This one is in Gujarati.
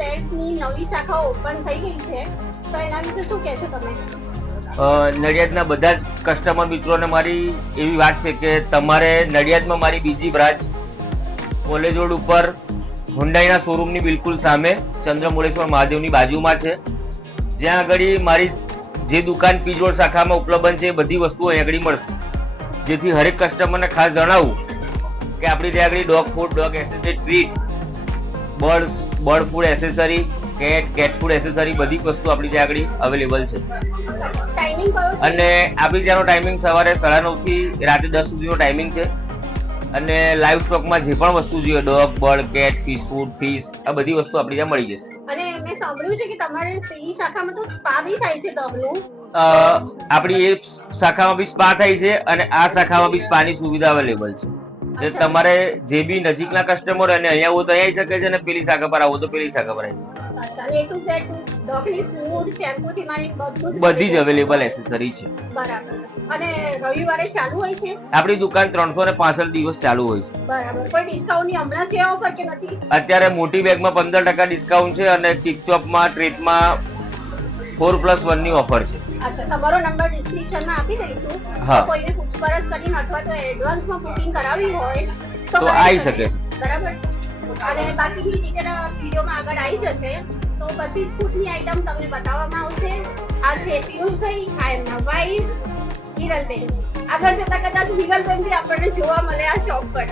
બેડની નવી શાખાઓ ઓપન થઈ ગઈ છે, તો એના વિશે શું કહેશો તમે? નડિયાદના બધા જ કસ્ટમર મિત્રોને મારી એવી વાત છે કે તમારે નડિયાદમાં મારી બીજી બ્રાન્ચ કોલેજ રોડ ઉપર હુન્ડાઈના શોરૂમની બિલકુલ સામે ચંદ્રમોલેશ્વર મહાદેવની બાજુમાં છે, જ્યાં આગળ મારી જે દુકાન પીજ રોડ શાખામાં ઉપલબ્ધ છે એ બધી વસ્તુઓ અહીં આગળ મળશે. જેથી હરેક કસ્ટમરને ખાસ જણાવું કે આપણી ત્યાં આગળ dog food, dog accessory, treat, bird food accessory, cat food accessory બધી વસ્તુ આપણી ત્યાં આગળ અવેલેબલ છે. ટાઈમિંગ કયો છે? અને આપણી ત્યાંનો ટાઈમિંગ સવારે 9:30 થી રાતે 10 સુધીનો ટાઈમિંગ છે. અને લાઈવ સ્ટોકમાં જે પણ વસ્તુ જોઈએ, dog, bird, cat, fish food, fish, આ બધી વસ્તુ આપણી ત્યાં મળી જશે. અને મેં સાંભળ્યું છે કે તમારે પેલી શાખામાં તો સ્પા બી થાય છે ડોગનું. આપણી એ શાખામાં બી સ્પા થાય છે અને આ શાખામાં બી સ્પાની સુવિધા અવેલેબલ છે. જે તમારે જે બી નજીકના કસ્ટમર અને અહીંયા આવો તો અહીં આવી શકે છે અને પેલી શાખા પર આવો તો પેલી શાખા પર આવી શકે. અચ્છા, A to Z ડોગની ફૂડ, શેમ્પૂ થી માંડી બધી જ અવેલેબલ એસેસરી છે. બરાબર. અને રવિવારે ચાલુ હોય છે? આપણી દુકાન 365 દિવસ ચાલુ હોય છે. બરાબર. કોઈ ડિસ્કાઉન્ટ ની હમણાં છે ઓફર કે નથી? અત્યારે મોટી બેગમાં 15% ડિસ્કાઉન્ટ છે અને ચીપચોપમાં, ટ્રીટમાં 4+1 ની ઓફર છે. અચ્છા, તમારો નંબર ડિસ્ક્રિપ્શનમાં આપી દઈશું. હા. કોઈને પૂછપરછ કરીને અથવા તો એડવાન્સમાં બુકિંગ કરાવી હોય તો આવી શકે. બરાબર. અને બાકીની ડિટેલ વિડીયોમાં આગળ આવી જશે. તો બધી જ ફૂડની આઈટમ તમને બતાવવામાં આવશે. આ છે પિયુષભાઈ, આ એમના વાઈફ હિરલબેન. આગળ જતા કદાચ હિરલબેન બી આપણને જોવા મળે આ શોપ પર.